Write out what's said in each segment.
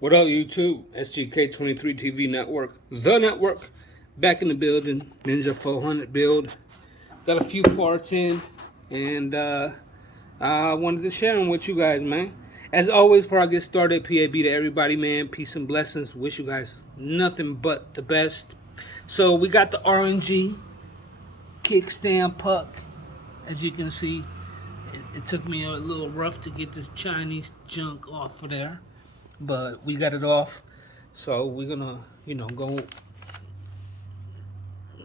What up, YouTube? Sgk23 Tv Network, the network, back in the building. Ninja 400 build. Got a few parts in, and I wanted to share them with you guys, man. As always, before I get started, P.A.B to everybody, man. Peace and blessings. Wish you guys nothing but the best. So we got the R&G kickstand puck. As you can see, it took me a little rough to get this Chinese junk off of there. But we got it off, so we're gonna,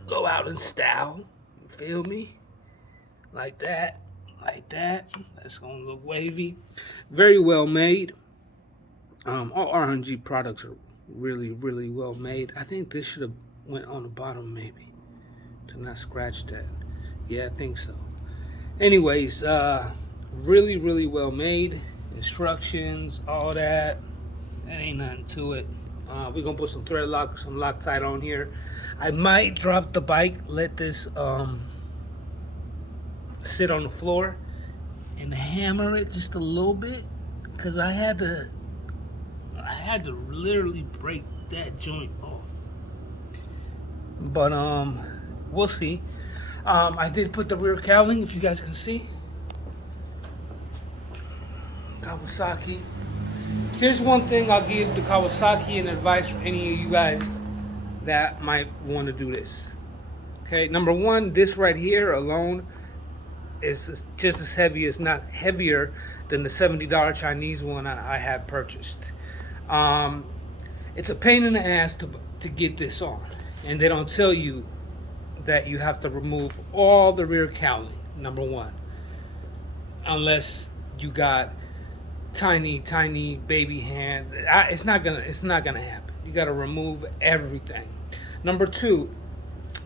go out in style. You feel me? Like that, like that. That's gonna look wavy. Very well made. All R&G products are really, really well made. I think this should have went on the bottom, maybe, to not scratch that. Yeah, I think so. Anyways, really, really well made. Instructions, all that. That ain't nothing to it. We're gonna put some thread lock, some Loctite on here. I might drop the bike, let this sit on the floor and hammer it just a little bit, because I had to literally break that joint off. But we'll see. I did put the rear cowling, if you guys can see. Kawasaki. Here's one thing I'll give the Kawasaki and advice for any of you guys that might want to do this. Okay, number one, this right here alone is just as heavy, as not heavier than the $70 Chinese one I had purchased. It's a pain in the ass to get this on, and they don't tell you that you have to remove all the rear cowling, number one, unless you got tiny baby hand. It's not gonna happen. You got to remove everything. Number two,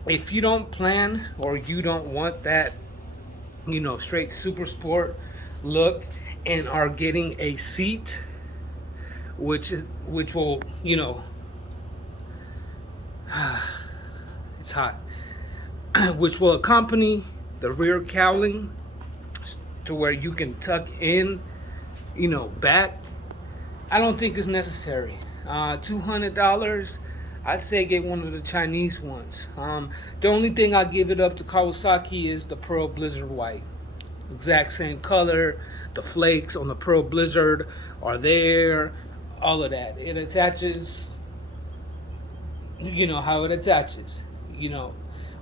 if you don't plan or you don't want that, straight super sport look, and are getting a seat, which will, it's hot, which will accompany the rear cowling to where you can tuck in, back, I don't think it's necessary. $200, I'd say get one of the Chinese ones. The only thing I give it up to Kawasaki is the Pearl Blizzard White. Exact same color. The flakes on the Pearl Blizzard are there. All of that. It attaches, how it attaches.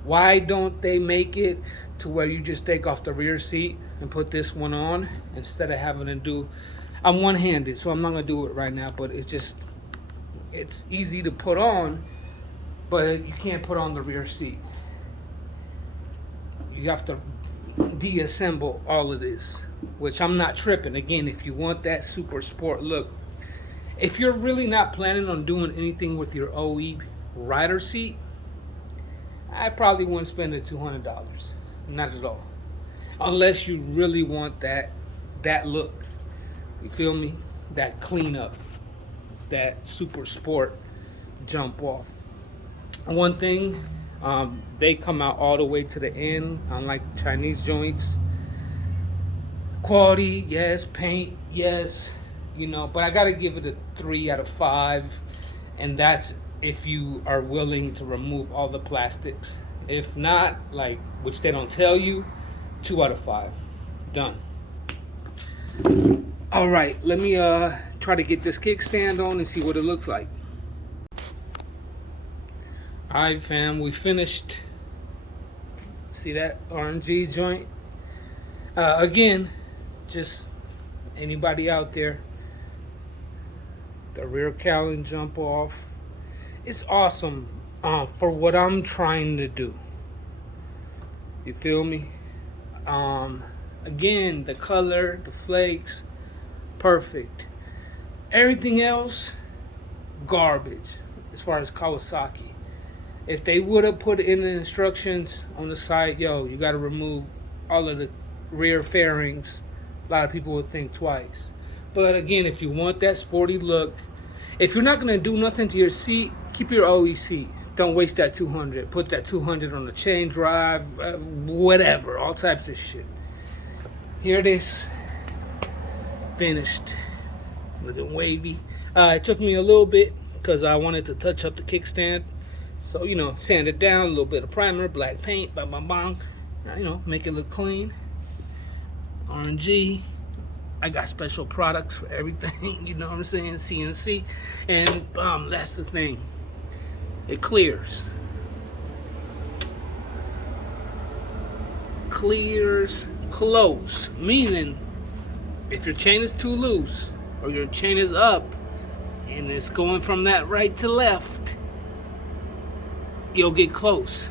Why don't they make it to where you just take off the rear seat and put this one on, instead of having to do, I'm one-handed, so I'm not gonna do it right now, but it's easy to put on, but you can't put on the rear seat. You have to deassemble all of this, which I'm not tripping. Again, if you want that super sport look, if you're really not planning on doing anything with your OE rider seat, I probably wouldn't spend the $200. Not at all. Unless you really want that look. You feel me? That cleanup. That super sport jump off. One thing, they come out all the way to the end, unlike Chinese joints. Quality, yes. Paint, yes. But I gotta give it a 3 out of 5. And that's if you are willing to remove all the plastics. If not, which they don't tell you, 2 out of 5. Done. All right, let me try to get this kickstand on and see what it looks like. All right, fam, we finished. See that R&G joint? Again, just anybody out there, the rear cowling jump off. It's awesome for what I'm trying to do. You feel me? Again, the color, the flakes, perfect. Everything else, garbage as far as Kawasaki. If they would have put in the instructions on the side, you got to remove all of the rear fairings, a lot of people would think twice. But again, if you want that sporty look, if you're not going to do nothing to your seat, keep your OE seat. Don't waste that 200. Put that 200 on the chain drive, whatever, all types of shit. Here it is, finished, looking wavy. It took me a little bit because I wanted to touch up the kickstand. So, you know, sand it down, a little bit of primer, black paint, bang, bang, bang. You know, make it look clean. R&G. I got special products for everything, you know what I'm saying? CNC. And that's the thing. It clears. Clears close. Meaning, if your chain is too loose, or your chain is up, and it's going from that right to left, you'll get close.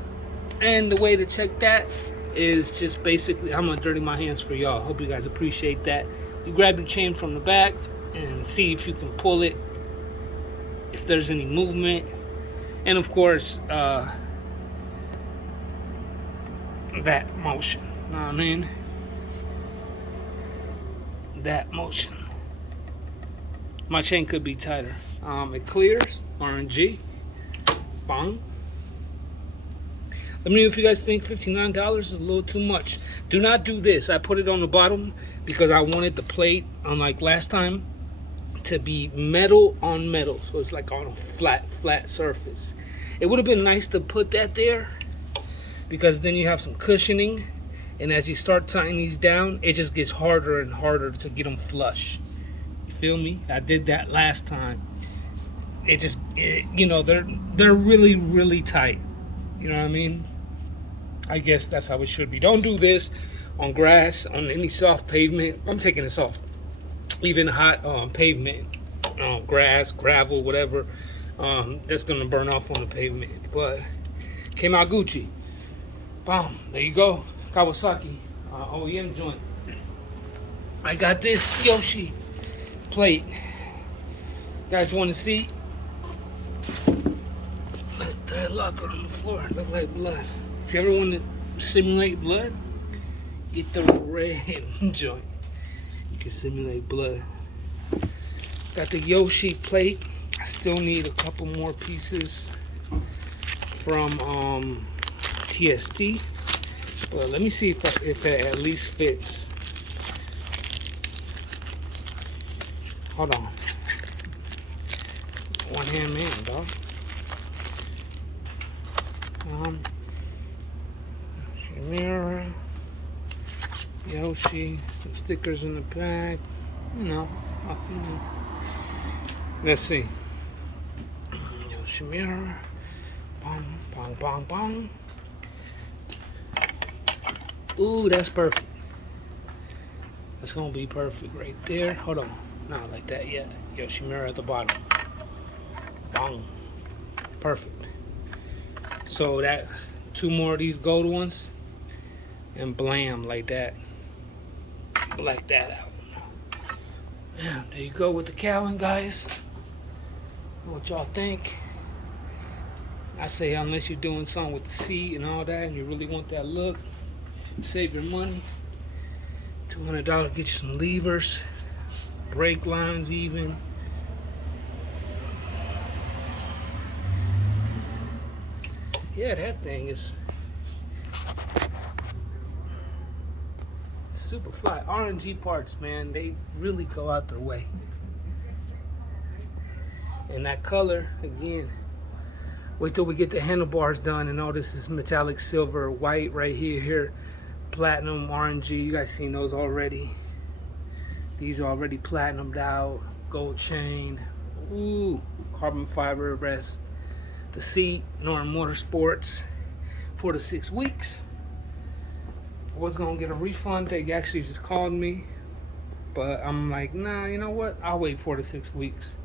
And the way to check that is just basically, I'm gonna dirty my hands for y'all. Hope you guys appreciate that. You grab your chain from the back and see if you can pull it, if there's any movement. And of course, that motion, you know what I mean? That motion. My chain could be tighter. It clears, R&G, bang. Let me know if you guys think $59 is a little too much. Do not do this. I put it on the bottom because I wanted the plate, unlike last time, to be metal on metal. So it's like on a flat surface. It would have been nice to put that there because then you have some cushioning. And as you start tightening these down, it just gets harder and harder to get them flush. You feel me? I did that last time. You know, they're really, really tight. You know what I mean? I guess that's how it should be. Don't do this on grass, on any soft pavement. I'm taking this off. Even hot pavement, grass, gravel, whatever. That's gonna burn off on the pavement. But came out Gucci. Boom. There you go. Kawasaki OEM joint. I got this Yoshi plate. You guys want to see? Thread locker on the floor. Look like blood. If you ever want to simulate blood, get the red joint. You can simulate blood. Got the Yoshi plate. I still need a couple more pieces from TST. Well, let me see if it at least fits. Hold on. One hand man, dog. Mirror, Yoshi, some stickers in the back. You know. Let's see. Yoshi mirror. Bong, bong, bong, bong. Ooh, that's perfect. That's gonna be perfect right there. Hold on. Not like that yet. Yoshi mirror at the bottom. Bong. Perfect. So that 2 more of these gold ones. And blam, like that. Black that out. Yeah, there you go with the cowling, guys. What y'all think? I say unless you're doing something with the seat and all that and you really want that look, save your money. $200 get you some levers, brake lines even. Yeah, that thing is super fly. R&G parts, man, they really go out their way. And that color, again, wait till we get the handlebars done and all this is metallic silver, white right here, platinum, R&G. You guys seen those already. These are already platinumed out, gold chain, ooh, carbon fiber rest. The seat, NORTON Motorsports, 4 to 6 weeks. I was gonna get a refund. They actually just called me, but I'm like, nah, you know what? I'll wait 4 to 6 weeks.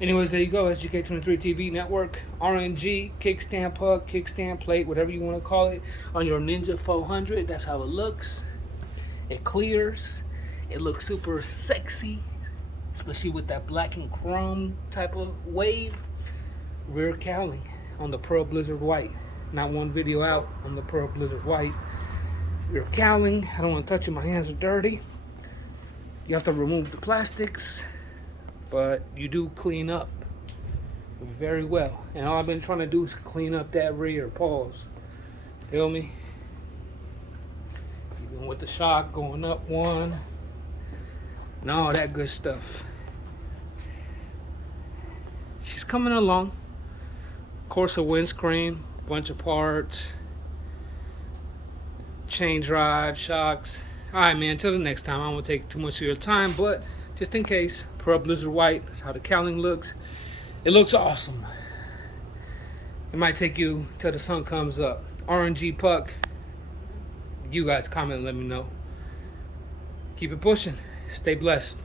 Anyways, there you go. Sgk23 TV Network, R&G kickstand plug, kickstand plate, whatever you want to call it, on your Ninja 400. That's how it looks. It clears. It looks super sexy, especially with that black and chrome type of wave. Rear cowling on the Pearl Blizzard White. Not one video out on the Pearl Blizzard White. Rear cowling. I don't want to touch it. My hands are dirty. You have to remove the plastics, but you do clean up very well. And all I've been trying to do is clean up that rear. Pause. Feel me? Even with the shock going up one and all that good stuff. coming along. Of course, a windscreen, bunch of parts, chain drive, shocks. Alright, man, until the next time. I won't take too much of your time, but just in case, Pearl Blizzard White, that's how the cowling looks. It looks awesome. It might take you till the sun comes up. R&G puck. You guys comment and let me know. Keep it pushing. Stay blessed.